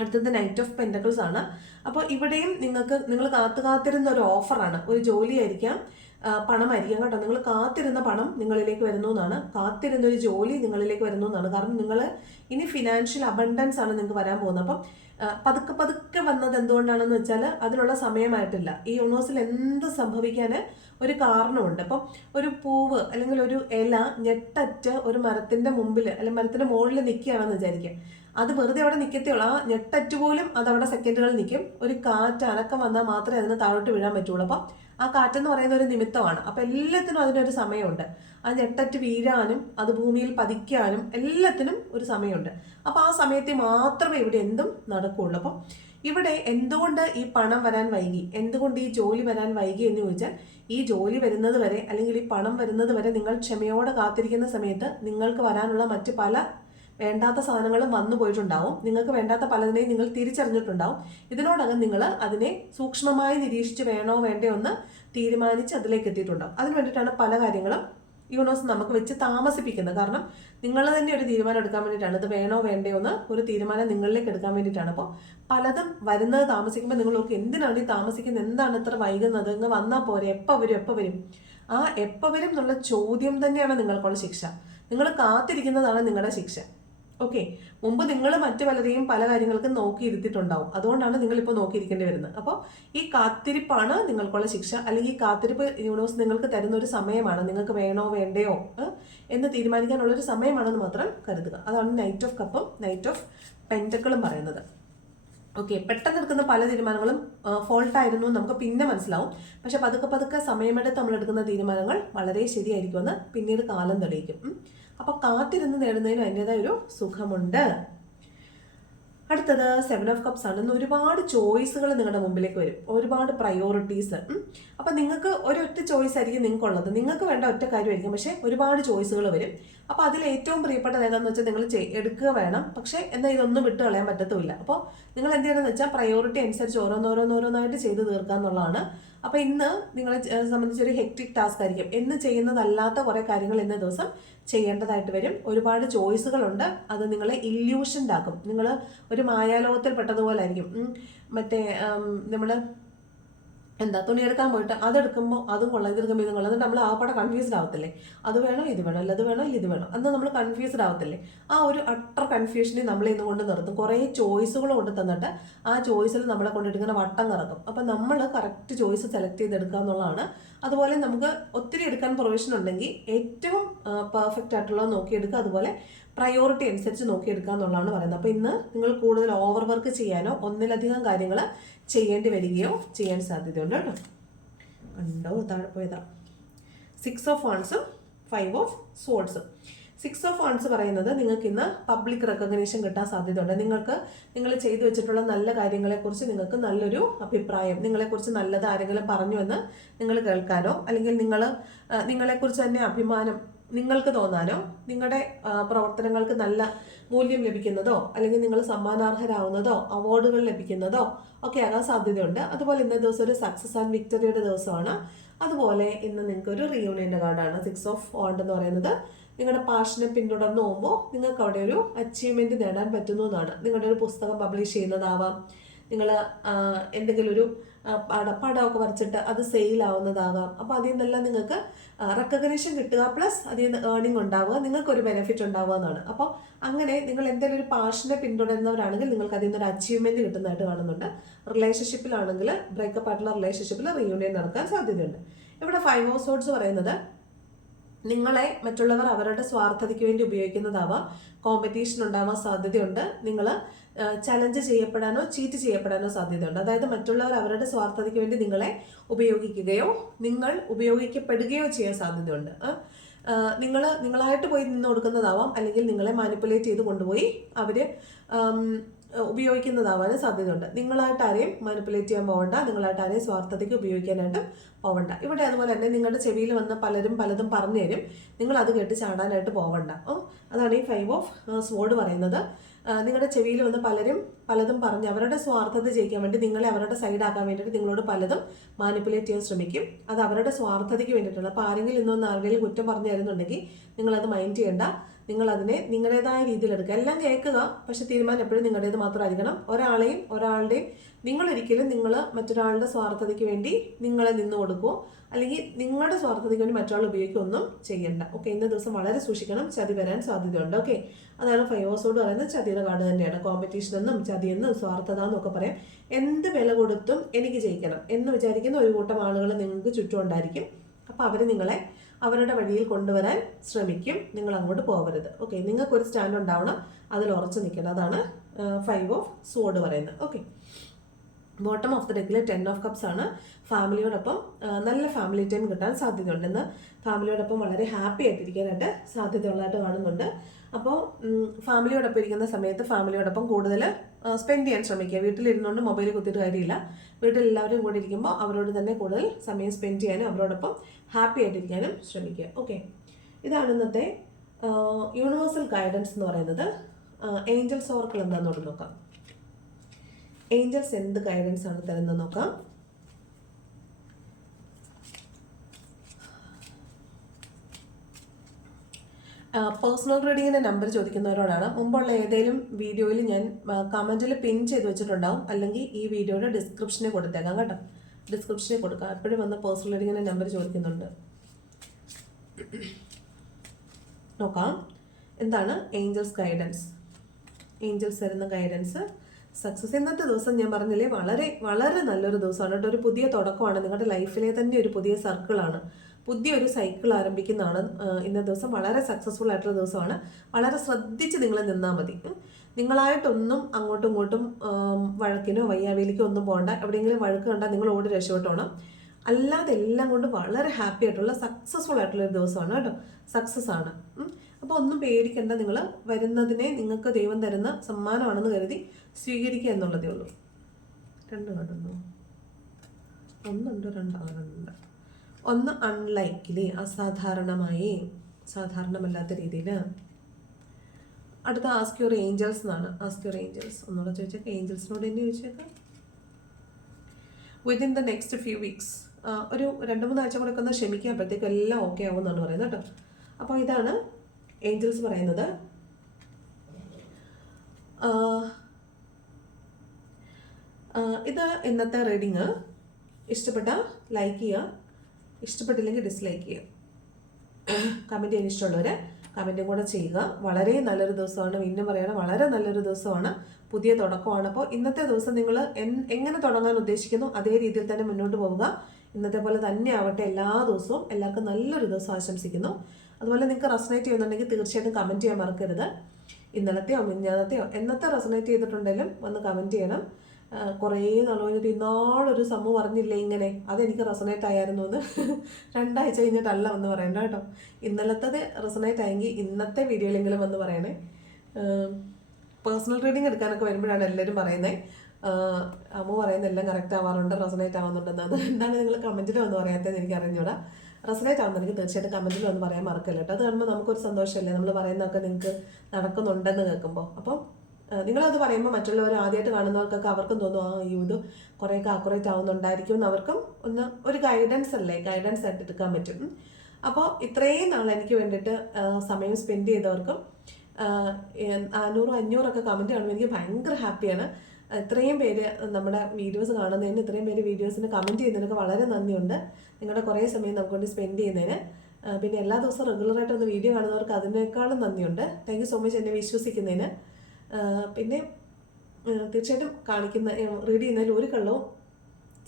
അടുത്തത് നൈറ്റ് ഓഫ് പെന്റക്കിൾസ് ആണ്. അപ്പോൾ ഇവിടെയും നിങ്ങൾക്ക് നിങ്ങൾ കാത്തു കാത്തിരുന്ന ഒരു ഓഫറാണ് ഒരു ജോലിയായിരിക്കാം പണമായിരിക്കാം കേട്ടോ. നിങ്ങൾ കാത്തിരുന്ന പണം നിങ്ങളിലേക്ക് വരുന്നു എന്നാണ്. കാത്തിരുന്ന ഒരു ജോലി നിങ്ങളിലേക്ക് വരുന്നു എന്നാണ്. കാരണം നിങ്ങൾ ഇനി ഫിനാൻഷ്യൽ അബണ്ടൻസ് ആണ് നിങ്ങൾക്ക് വരാൻ പോകുന്നത്. അപ്പം പതുക്കെ പതുക്കെ വന്നത് എന്തുകൊണ്ടാണെന്ന് വെച്ചാൽ അതിനുള്ള സമയമായിട്ടില്ല. ഈ യൂണിവേഴ്സിൽ എന്ത് സംഭവിക്കാൻ ഒരു കാരണമുണ്ട്. അപ്പം ഒരു പൂവ് അല്ലെങ്കിൽ ഒരു ഇല ഞെട്ടറ്റ് ഒരു മരത്തിന്റെ മുമ്പിൽ അല്ലെങ്കിൽ മരത്തിന്റെ മുകളിൽ നിൽക്കുകയാണെന്ന് വിചാരിക്കുക. അത് വെറുതെ അവിടെ നിൽക്കത്തേ ഉള്ളൂ ആ ഞെട്ടറ്റ് പോലും അത് അവിടെ സെക്കൻഡുകൾ നിൽക്കും ഒരു കാറ്റ് അനക്കം വന്നാൽ മാത്രമേ അതിന് താഴോട്ട് വീഴാൻ പറ്റുള്ളൂ. അപ്പം ആ കാറ്റെന്ന് പറയുന്ന ഒരു നിമിത്തമാണ്. അപ്പം എല്ലാത്തിനും അതിനൊരു സമയമുണ്ട്. ആ ഞെട്ടറ്റ് വീഴാനും അത് ഭൂമിയിൽ പതിക്കാനും എല്ലാത്തിനും ഒരു സമയമുണ്ട്. അപ്പം ആ സമയത്തെ മാത്രമേ ഇവിടെ എന്തും നടക്കുകയുള്ളൂ. അപ്പം ഇവിടെ എന്തുകൊണ്ട് ഈ പണം വരാൻ വൈകി? എന്തുകൊണ്ട് ഈ ജോലി വരാൻ വൈകി എന്ന് ചോദിച്ചാൽ ഈ ജോലി വരുന്നത് വരെ അല്ലെങ്കിൽ ഈ പണം വരുന്നത് വരെ നിങ്ങൾ ക്ഷമയോടെ കാത്തിരിക്കുന്ന സമയത്ത് നിങ്ങൾക്ക് വരാനുള്ള മറ്റ് പല വേണ്ടാത്ത സാധനങ്ങളും വന്നു പോയിട്ടുണ്ടാവും. നിങ്ങൾക്ക് വേണ്ടാത്ത പലതിനെയും നിങ്ങൾ തിരിച്ചറിഞ്ഞിട്ടുണ്ടാവും. ഇതിനോടകം നിങ്ങൾ അതിനെ സൂക്ഷ്മമായി നിരീക്ഷിച്ച് വേണോ വേണ്ടയോ എന്ന് തീരുമാനിച്ച് അതിലേക്ക് എത്തിയിട്ടുണ്ടാവും. അതിന് വേണ്ടിയിട്ടാണ് പല കാര്യങ്ങളും യൂണിവേഴ്സ് നമുക്ക് വെച്ച് താമസിപ്പിക്കുന്നത്. കാരണം നിങ്ങൾ തന്നെ ഒരു തീരുമാനം എടുക്കാൻ വേണ്ടിയിട്ടാണ്. ഇത് വേണോ വേണ്ടയോ എന്ന് ഒരു തീരുമാനം നിങ്ങളിലേക്ക് എടുക്കാൻ വേണ്ടിയിട്ടാണ്. അപ്പോൾ പലതും വരുന്നത് താമസിക്കുമ്പോൾ നിങ്ങൾ ഓർക്ക് എന്തിനാണ് ഈ താമസിക്കുന്നത്? എന്താണ് ഇത്ര വൈകുന്നത്? ഇങ്ങ് വന്നാൽ പോരെ. എപ്പോൾ വരും? എപ്പോൾ വരും? ആ എപ്പോൾ വരും എന്നുള്ള ചോദ്യം തന്നെയാണ് നിങ്ങൾക്കുള്ള ശിക്ഷ. നിങ്ങൾ കാത്തിരിക്കുന്നതാണ് നിങ്ങളുടെ ശിക്ഷ. ഓക്കെ മുമ്പ് നിങ്ങൾ മറ്റു പലരെയും പല കാര്യങ്ങൾക്കും നോക്കിയിരുത്തിയിട്ടുണ്ടാവും അതുകൊണ്ടാണ് നിങ്ങൾ ഇപ്പോൾ നോക്കിയിരിക്കേണ്ടി വരുന്നത്. അപ്പോൾ ഈ കാത്തിരിപ്പാണ് നിങ്ങൾക്കുള്ള ശിക്ഷ. അല്ലെങ്കിൽ ഈ കാത്തിരിപ്പ് യൂണിവേഴ്സ് നിങ്ങൾക്ക് തരുന്ന ഒരു സമയമാണ്. നിങ്ങൾക്ക് വേണോ വേണ്ടയോ എന്ന് തീരുമാനിക്കാനുള്ള ഒരു സമയമാണെന്ന് മാത്രം കരുതുക. അതാണ് നൈറ്റ് ഓഫ് കപ്പും നൈറ്റ് ഓഫ് പെന്റക്കളും പറയുന്നത്. ഓക്കെ പെട്ടെന്ന് എടുക്കുന്ന പല തീരുമാനങ്ങളും ഫോൾട്ട് ആയിരുന്നു നമുക്ക് പിന്നെ മനസ്സിലാവും. പക്ഷെ പതുക്കെ പതുക്കെ സമയമെടുത്ത് നമ്മൾ എടുക്കുന്ന തീരുമാനങ്ങൾ വളരെ ശരിയായിരിക്കുമെന്ന് പിന്നീട് കാലം തെളിയിക്കും. ഉം. അപ്പൊ കാത്തിരുന്ന് നേടുന്നതിന് അതിന്റെതായ ഒരു സുഖമുണ്ട്. അടുത്തത് സെവൻ ഓഫ് കപ്സ് ആണ്. ഇന്ന് ഒരുപാട് ചോയ്സുകൾ നിങ്ങളുടെ മുമ്പിലേക്ക് വരും. ഒരുപാട് പ്രയോറിറ്റീസ് അപ്പം നിങ്ങൾക്ക് ഒരൊറ്റ ചോയ്സ് ആയിരിക്കും നിങ്ങൾക്കുള്ളത്. നിങ്ങൾക്ക് വേണ്ട ഒറ്റ കാര്യമായിരിക്കും. പക്ഷേ ഒരുപാട് ചോയ്സുകൾ വരും. അപ്പോൾ അതിൽ ഏറ്റവും പ്രിയപ്പെട്ടത് ഏതാണെന്ന് വെച്ചാൽ നിങ്ങൾ എടുക്കുക വേണം. പക്ഷേ എന്നാൽ ഇതൊന്നും വിട്ട് കളയാൻ പറ്റത്തുമില്ല. അപ്പോൾ നിങ്ങൾ എന്ത് ചെയ്യണമെന്ന് വെച്ചാൽ പ്രയോറിറ്റി അനുസരിച്ച് ഓരോന്നോരോന്നോരോന്നായിട്ട് ചെയ്ത് തീർക്കുക എന്നുള്ളതാണ് അപ്പോൾ ഇന്ന് നിങ്ങളെ സംബന്ധിച്ചൊരു ഹെക്ടിക് ടാസ്ക് ആയിരിക്കും. എന്ന് ചെയ്യുന്നതല്ലാത്ത കുറേ കാര്യങ്ങൾ ഇന്ന ദിവസം ചെയ്യേണ്ടതായിട്ട് വരും. ഒരുപാട് ചോയ്സുകളുണ്ട് അത് നിങ്ങളെ ഇല്യൂഷൻഡ് ആക്കും. നിങ്ങൾ ഒരു മായാലോകത്തിൽ പെട്ടതുപോലെ ആയിരിക്കും. മറ്റേ നമ്മൾ എന്താ തുണി എടുക്കാൻ പോയിട്ട് അതെടുക്കുമ്പോൾ അതും കൊള്ളാം ഇതെടുക്കുമ്പോൾ ഇതും കൊള്ളാം. എന്നിട്ട് നമ്മൾ ആ പടം കൺഫ്യൂസ്ഡ് ആവത്തില്ലേ? അത് വേണോ ഇത് വേണോ അല്ല അത് വേണോ ഇല്ല ഇത് വേണോ? അന്ന് നമ്മൾ കൺഫ്യൂസ്ഡ് ആവത്തില്ലേ? ആ ഒരു അട്ടർ കൺഫ്യൂഷനിൽ നമ്മൾ ഇന്ന് കൊണ്ട് നിർത്തും. കുറേ ചോയ്സുകൾ കൊണ്ട് തന്നിട്ട് ആ ചോയ്സിൽ നമ്മളെ കൊണ്ടിട്ടിങ്ങനെ വട്ടം കറക്കും. അപ്പം നമ്മൾ കറക്റ്റ് ചോയ്സ് സെലക്ട് ചെയ്തെടുക്കുക എന്നുള്ളതാണ്. അതുപോലെ നമുക്ക് ഒത്തിരി എടുക്കാൻ പ്രൊവിഷൻ ഉണ്ടെങ്കിൽ ഏറ്റവും പെർഫെക്റ്റ് ആയിട്ടുള്ളത് നോക്കിയെടുക്കുക. അതുപോലെ പ്രയോറിറ്റി അനുസരിച്ച് നോക്കിയെടുക്കുക എന്നുള്ളതാണ് പറയുന്നത്. അപ്പോൾ ഇന്ന് നിങ്ങൾ കൂടുതൽ ഓവർ വർക്ക് ചെയ്യാനോ ഒന്നിലധികം കാര്യങ്ങൾ ചെയ്യേണ്ടി വരികയോ ചെയ്യാൻ സാധ്യതയുണ്ട് കേട്ടോ. കണ്ടോ താഴെ പോയതാ. സിക്സ് ഓഫ് വൺസും ഫൈവ് ഓഫ് സോൾസും സിക്സ് ഓഫ് വൺസ് പറയുന്നത് നിങ്ങൾക്ക് ഇന്ന് പബ്ലിക് റെക്കഗ്നേഷൻ കിട്ടാൻ സാധ്യതയുണ്ട്. നിങ്ങൾക്ക് നിങ്ങൾ ചെയ്തു വെച്ചിട്ടുള്ള നല്ല കാര്യങ്ങളെക്കുറിച്ച് നിങ്ങൾക്ക് നല്ലൊരു അഭിപ്രായം നിങ്ങളെക്കുറിച്ച് നല്ലത് ആരെങ്കിലും പറഞ്ഞു എന്ന് നിങ്ങൾ കേൾക്കാനോ അല്ലെങ്കിൽ നിങ്ങൾ നിങ്ങളെക്കുറിച്ച് തന്നെ അഭിമാനം നിങ്ങൾക്ക് തോന്നാനോ? നിങ്ങളുടെ പ്രവർത്തനങ്ങൾക്ക് നല്ല മൂല്യം ലഭിക്കുന്നതോ? അല്ലെങ്കിൽ നിങ്ങൾ സമ്മാനാർഹരാകുന്നതോ അവാർഡുകൾ ലഭിക്കുന്നതോ? ഒക്കെ ആകാൻ സാധ്യതയുണ്ട്. അതുപോലെ ഇന്നത്തെ ദിവസം ഒരു സക്സസ് ആൻഡ് വിക്ടറിയുടെ ദിവസമാണ്. അതുപോലെ ഇന്ന് നിങ്ങൾക്ക് ഒരു റിയൂണിയന്റെ കാർഡാണ് സിക്സ് ഓഫ് വാണ്ട് എന്ന് പറയുന്നത്. നിങ്ങളുടെ പാഷനെ പിന്തുടർന്ന് പോകുമ്പോൾ നിങ്ങൾക്ക് അവിടെ ഒരു അച്ചീവ്മെന്റ് നേടാൻ പറ്റുന്നു എന്നാണ്. നിങ്ങളുടെ ഒരു പുസ്തകം പബ്ലിഷ് ചെയ്യുന്നതാവാം. നിങ്ങൾ എന്തെങ്കിലും ഒരു പടമൊക്കെ വരച്ചിട്ട് അത് സെയിൽ ആവുന്നതാകാം അപ്പോൾ അതിൽ നിന്നെല്ലാം നിങ്ങൾക്ക് റെക്കഗ്നേഷൻ കിട്ടുക പ്ലസ് അതിൽ നിന്ന് ഏർണിംഗ് ഉണ്ടാവുക നിങ്ങൾക്കൊരു ബെനിഫിറ്റ് ഉണ്ടാവുക എന്നാണ്. അപ്പോൾ അങ്ങനെ നിങ്ങൾ എന്തെങ്കിലും ഒരു പാഷനെ പിന്തുടരുന്നവരാണെങ്കിൽ നിങ്ങൾക്ക് അതിൽ നിന്നൊരു അച്ചീവ്മെന്റ് കിട്ടുന്നതായിട്ട് കാണുന്നുണ്ട്. റിലേഷൻഷിപ്പിലാണെങ്കിൽ ബ്രേക്കപ്പ് ആയിട്ടുള്ള റിലേഷൻഷിപ്പിൽ റീയൂണിയൻ നടക്കാൻ സാധ്യതയുണ്ട്. ഇവിടെ ഫൈവ് ഹൗസ് ഹോൾഡ്സ് പറയുന്നത് നിങ്ങളെ മറ്റുള്ളവർ അവരുടെ സ്വാർത്ഥതയ്ക്ക് വേണ്ടി ഉപയോഗിക്കുന്നതാവാം കോമ്പറ്റീഷൻ ഉണ്ടാവാൻ സാധ്യതയുണ്ട്. നിങ്ങൾ ചലഞ്ച് ചെയ്യപ്പെടാനോ ചീറ്റ് ചെയ്യപ്പെടാനോ സാധ്യതയുണ്ട്. അതായത് മറ്റുള്ളവർ അവരുടെ സ്വാർത്ഥതയ്ക്ക് വേണ്ടി നിങ്ങളെ ഉപയോഗിക്കുകയോ നിങ്ങൾ ഉപയോഗിക്കപ്പെടുകയോ ചെയ്യാൻ സാധ്യതയുണ്ട്. നിങ്ങൾ നിങ്ങളായിട്ട് പോയി നിന്ന് കൊടുക്കുന്നതാവാം അല്ലെങ്കിൽ നിങ്ങളെ മാനിപ്പുലേറ്റ് ചെയ്ത് കൊണ്ടുപോയി അവർ ഉപയോഗിക്കുന്നതാവാനും സാധ്യതയുണ്ട്. നിങ്ങളായിട്ട് ആരെയും മാനിപ്പുലേറ്റ് ചെയ്യാൻ പോകണ്ട നിങ്ങളായിട്ട് ആരെയും സ്വാർത്ഥതയ്ക്ക് ഉപയോഗിക്കാനായിട്ട് പോകണ്ട ഇവിടെ അതുപോലെ തന്നെ നിങ്ങളുടെ ചെവിയിൽ വന്ന പലരും പലതും പറഞ്ഞു തരും. നിങ്ങൾ അത് കേട്ട് ചാടാനായിട്ട് പോകണ്ട അതാണ് ഈ ഫൈവ് ഓഫ് സ്വോർഡ് പറയുന്നത്. നിങ്ങളുടെ ചെവിയിൽ വന്ന് പലരും പലതും പറഞ്ഞ്. അവരുടെ സ്വാർത്ഥത ജയിക്കാൻ വേണ്ടി നിങ്ങളെ അവരുടെ സൈഡാക്കാൻ വേണ്ടിയിട്ട് നിങ്ങളോട് പലതും മാനിപ്പുലേറ്റ് ചെയ്യാൻ ശ്രമിക്കും. അത് അവരുടെ സ്വാർത്ഥതയ്ക്ക് വേണ്ടിയിട്ടുള്ള അപ്പോൾ ആരെങ്കിലും ഇന്നൊന്ന് ആരുടെയും കുറ്റം പറഞ്ഞു തരുന്നുണ്ടെങ്കിൽ നിങ്ങളത് മൈൻഡ് ചെയ്യേണ്ട. നിങ്ങൾ അതിനെ നിങ്ങളുടേതായ രീതിയിൽ എടുക്കുക. എല്ലാം കേൾക്കുക പക്ഷെ തീരുമാനം എപ്പോഴും നിങ്ങളുടേത് മാത്രമായിരിക്കണം. ഒരാളെയും ഒരാളുടെയും നിങ്ങളൊരിക്കലും നിങ്ങൾ മറ്റൊരാളുടെ സ്വാർത്ഥതയ്ക്ക് വേണ്ടി നിങ്ങളെ നിന്ന് കൊടുക്കുമോ അല്ലെങ്കിൽ നിങ്ങളുടെ സ്വാർത്ഥതയ്ക്ക് വേണ്ടി മറ്റൊരാൾ ഉപയോഗിക്കുകയൊന്നും ചെയ്യണ്ട. ഓക്കെ ഇന്ന ദിവസം വളരെ സൂക്ഷിക്കണം. ചതി വരാൻ സാധ്യതയുണ്ട്. ഓക്കെ അതാണ് ഫൈവോസോട് പറയുന്നത്. ചതിയുടെ കാർഡ് തന്നെയാണ്. കോമ്പറ്റീഷൻ എന്നും ചതി എന്നും സ്വാർത്ഥത എന്നൊക്കെ പറയാം. എന്ത് വില കൊടുത്തും എനിക്ക് ജയിക്കണം എന്ന് വിചാരിക്കുന്ന ഒരു കൂട്ടം ആളുകൾ നിങ്ങൾക്ക് ചുറ്റും ഉണ്ടായിരിക്കും. അപ്പോൾ അവർ നിങ്ങളെ അവരുടെ വഴിയിൽ കൊണ്ടുവരാൻ ശ്രമിക്കും. നിങ്ങൾ അങ്ങോട്ട് പോകരുത് ഓക്കെ നിങ്ങൾക്കൊരു സ്റ്റാൻഡ് ഉണ്ടാവണം. അതിൽ ഉറച്ചു നിൽക്കണം. അതാണ് ഫൈവ് ഓഫ് സോഡ് പറയുന്നത്. ഓക്കെ ബോട്ടം ഓഫ് ദ ഡെക്കിൽ ടെൻ ഓഫ് കപ്സ് ആണ്. ഫാമിലിയോടൊപ്പം നല്ല ഫാമിലി ടൈം കിട്ടാൻ സാധ്യതയുണ്ട്. ഇന്ന് ഫാമിലിയോടൊപ്പം വളരെ ഹാപ്പി ആയിട്ടിരിക്കാനായിട്ട് സാധ്യതയുള്ളതായിട്ട് കാണുന്നുണ്ട്. അപ്പോൾ ഫാമിലിയോടൊപ്പം ഇരിക്കുന്ന സമയത്ത് ഫാമിലിയോടൊപ്പം കൂടുതൽ സ്പെൻഡ് ചെയ്യാൻ ശ്രമിക്കുക. വീട്ടിലിരുന്നുകൊണ്ട് മൊബൈൽ കുത്തിയിട്ട് കാര്യമില്ല. വീട്ടിൽ എല്ലാവരും കൂടി ഇരിക്കുമ്പോൾ അവരോട് തന്നെ കൂടുതൽ സമയം സ്പെൻഡ് ചെയ്യാനും അവരോടൊപ്പം ഹാപ്പി ആയിട്ടിരിക്കാനും ശ്രമിക്കുക. ഓക്കെ ഇതാണ് ഇന്നത്തെ യൂണിവേഴ്സൽ ഗൈഡൻസ് എന്ന് പറയുന്നത്. ഏഞ്ചൽസ് ഓർക്കിൾ എന്താണെന്നോട് നോക്കാം. ഏഞ്ചൽസ് എന്ത് ഗൈഡൻസ് ആണ് തരുന്നത് നോക്കാം. പേഴ്സണൽ റീഡിങ്ങിന്റെ നമ്പർ ചോദിക്കുന്നവരോടാണ്. മുമ്പുള്ള ഏതെങ്കിലും വീഡിയോയിൽ ഞാൻ കമന്റിൽ പിൻ ചെയ്ത് വെച്ചിട്ടുണ്ടാവും. അല്ലെങ്കിൽ ഈ വീഡിയോയുടെ ഡിസ്ക്രിപ്ഷനിൽ കൊടുത്തേക്കാം കേട്ടോ. ഡിസ്ക്രിപ്ഷനിൽ കൊടുക്കാം. എപ്പോഴും വന്ന് പേഴ്സണൽ റീഡിങ്ങിന്റെ നമ്പർ ചോദിക്കുന്നുണ്ട്. നോക്കാം. എന്താണ്? ഏഞ്ചൽസ് ഗൈഡൻസ് ഏഞ്ചൽസ് തരുന്ന ഗൈഡൻസ് സക്സസ് ഇന്നത്തെ ദിവസം ഞാൻ പറഞ്ഞില്ലേ വളരെ വളരെ നല്ലൊരു ദിവസമാണ്. കേട്ടോ ഒരു പുതിയ തുടക്കമാണ്. നിങ്ങളുടെ ലൈഫിലെ തന്നെ ഒരു പുതിയ സർക്കിളാണ് പുതിയൊരു സൈക്കിൾ ആരംഭിക്കുന്നതാണ്. ഇന്നത്തെ ദിവസം വളരെ സക്സസ്ഫുൾ ആയിട്ടുള്ള ദിവസമാണ്. വളരെ ശ്രദ്ധിച്ച് നിങ്ങൾ നിന്നാൽ മതി. നിങ്ങളായിട്ടൊന്നും അങ്ങോട്ടും ഇങ്ങോട്ടും വഴക്കിനോ വയ്യാവേലിക്കോ ഒന്നും പോകണ്ട. എവിടെയെങ്കിലും വഴക്ക് കണ്ടാൽ നിങ്ങൾ ഓടി രക്ഷപ്പെട്ടോണം. അല്ലാതെ എല്ലാം കൊണ്ട് വളരെ ഹാപ്പി ആയിട്ടുള്ള സക്സസ്ഫുൾ ആയിട്ടുള്ള ഒരു ദിവസമാണ് കേട്ടോ. സക്സസ് ആണ്. അപ്പോൾ ഒന്നും പേടിക്കേണ്ട. നിങ്ങൾ വരുന്നതിനെ നിങ്ങൾക്ക് ദൈവം തരുന്ന സമ്മാനമാണെന്ന് കരുതി സ്വീകരിക്കുക എന്നുള്ളതേ ഉള്ളൂ. രണ്ട് കണ്ടുണ്ടോ ഒന്നുണ്ടോ? രണ്ട് ആ, രണ്ടുണ്ട് ഒന്ന് അൺലൈക്ക്ലി അസാധാരണമായി സാധാരണമല്ലാത്ത രീതിയിൽ അടുത്ത ആസ്ക് യുവർ ഏഞ്ചൽസ് എന്നാണ്. ആസ്ക് യുവർ ഏഞ്ചൽസ് ഒന്നുകൂടെ ചോദിച്ചേക്കാം. ഏഞ്ചൽസിനോട് തന്നെ ചോദിച്ചേക്കാം? Within the next few weeks ഒരു രണ്ട് മൂന്ന് ആഴ്ച കൂടെ ഒന്ന് ക്ഷമിക്കുക അപ്പോഴത്തേക്കും എല്ലാം ഓക്കെ ആവും എന്നാണ് പറയുന്നത് കേട്ടോ. അപ്പോൾ ഇതാണ് ഏഞ്ചൽസ് പറയുന്നത്. ഇത് ഇന്നത്തെ റീഡിങ് ഇഷ്ടപ്പെട്ട ലൈക്ക് ചെയ്യുക. ഇഷ്ടപ്പെട്ടില്ലെങ്കിൽ ഡിസ്ലൈക്ക് ചെയ്യുക. കമന്റ് ചെയ്യാൻ ഇഷ്ടമുള്ളവർ കമന്റും കൂടെ ചെയ്യുക. വളരെ നല്ലൊരു ദിവസമാണ്. വീണ്ടും പറയുകയാണ് വളരെ നല്ലൊരു ദിവസമാണ്. പുതിയ തുടക്കമാണ്. അപ്പോൾ ഇന്നത്തെ ദിവസം നിങ്ങൾ എങ്ങനെ തുടങ്ങാൻ ഉദ്ദേശിക്കുന്നു അതേ രീതിയിൽ തന്നെ മുന്നോട്ട് പോവുക. ഇന്നത്തെ പോലെ തന്നെ ആവട്ടെ എല്ലാ ദിവസവും എല്ലാവർക്കും നല്ലൊരു ദിവസം ആശംസിക്കുന്നു. അതുപോലെ നിങ്ങൾക്ക് റെസനേറ്റ് ചെയ്യുന്നുണ്ടെങ്കിൽ തീർച്ചയായിട്ടും കമന്റ് ചെയ്യാൻ മറക്കരുത്. ഇന്നലത്തെയോ മിഞ്ഞാന്നത്തെയോ എന്നത്തെ റെസനേറ്റ് ചെയ്തിട്ടുണ്ടെങ്കിലും ഒന്ന് കമന്റ് ചെയ്യണം. കുറേ നാൾ കഴിഞ്ഞിട്ട് ഇന്നാളൊരു സംഭവം പറഞ്ഞില്ലേ ഇങ്ങനെ? അതെനിക്ക് റെസനേറ്റ് ആയിരുന്നു എന്ന്. രണ്ടാഴ്ച കഴിഞ്ഞിട്ടല്ല വന്ന് പറയണ്ട കേട്ടോ. ഇന്നലത്തത് റെസനേറ്റ് ആയെങ്കിൽ ഇന്നത്തെ വീഡിയോയിലെങ്കിലും വന്ന് പറയണേ. പേഴ്സണൽ റീഡിങ് എടുക്കാനൊക്കെ വരുമ്പോഴാണ് എല്ലാവരും പറയുന്നത് അമ്മ പറയുന്ന എല്ലാം കറക്റ്റ് ആവാറുണ്ട് റെസനേറ്റ് ആവുന്നുണ്ടെന്ന് അത് എന്താണ് നിങ്ങൾ കമന്റിൽ വന്ന് പറയാത്തതെന്ന് എനിക്ക് അറിഞ്ഞൂടാ. റെസനേറ്റ് എനിക്ക് തീർച്ചയായിട്ടും കമന്റിൽ വന്ന് പറയാൻ മറക്കല്ലോ കേട്ടോ. അത് കാണുമ്പോൾ നമുക്കൊരു സന്തോഷമല്ലേ നമ്മൾ പറയുന്നതൊക്കെ നിങ്ങൾക്ക് നടക്കുന്നുണ്ടെന്ന് കേൾക്കുമ്പോൾ അപ്പം നിങ്ങളത് പറയുമ്പോൾ മറ്റുള്ളവർ ആദ്യമായിട്ട് കാണുന്നവർക്കൊക്കെ അവർക്കും തോന്നും ആ അയ്യോ ഇത് കുറേയൊക്കെ അക്കുറേറ്റ് ആവുന്നുണ്ടായിരിക്കും അവർക്കും ഒന്ന് ഒരു ഗൈഡൻസ് അല്ലേ? ഗൈഡൻസ് ആയിട്ട് എടുക്കാൻ പറ്റും. അപ്പോൾ ഇത്രയും നാൾ എനിക്ക് വേണ്ടിയിട്ട് സമയം സ്പെൻഡ് ചെയ്തവർക്കും നാനൂറും അഞ്ഞൂറൊക്കെ കമന്റ് കാണുമ്പോൾ എനിക്ക് ഭയങ്കര ഹാപ്പിയാണ് ഇത്രയും പേര് നമ്മുടെ വീഡിയോസ് കാണുന്നതിന് ഇത്രയും പേര് വീഡിയോസിന് കമന്റ് ചെയ്യുന്നതിനൊക്കെ വളരെ നന്ദിയുണ്ട്. നിങ്ങളുടെ കുറേ സമയം നമുക്ക് വേണ്ടി സ്പെൻഡ് ചെയ്യുന്നതിന് പിന്നെ എല്ലാ ദിവസവും റെഗുലറായിട്ട് ഒന്ന് വീഡിയോ കാണുന്നവർക്ക് അതിനേക്കാളും നന്ദിയുണ്ട്. താങ്ക് സോ മച്ച് എന്നെ വിശ്വസിക്കുന്നതിന്. പിന്നെ തീർച്ചയായിട്ടും കാണിക്കുന്ന റീഡ് ചെയ്യുന്നതിൽ ഒരു കള്ളവും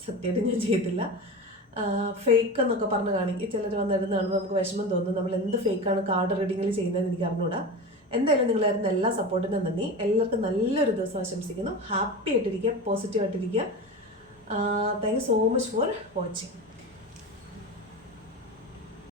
സത്യമായിട്ട് ഞാൻ ചെയ്തില്ല ഫേക്ക് എന്നൊക്കെ പറഞ്ഞ് കാണിക്കും ചിലർ വന്നിരുന്ന് കാണുമ്പോൾ നമുക്ക് വിഷമം തോന്നും നമ്മൾ എന്ത് ഫേക്കാണ് കാർഡ് റീഡിങ്ങിൽ ചെയ്യുന്നതെന്ന് എനിക്ക് അറിഞ്ഞൂടാ. എന്തായാലും നിങ്ങളായിരുന്ന എല്ലാ സപ്പോർട്ടിനും നന്ദി. എല്ലാവർക്കും നല്ലൊരു ദിവസം ആശംസിക്കുന്നു. ഹാപ്പി ആയിട്ടിരിക്കുക പോസിറ്റീവ് ആയിട്ടിരിക്കുക. Thank you so much for watching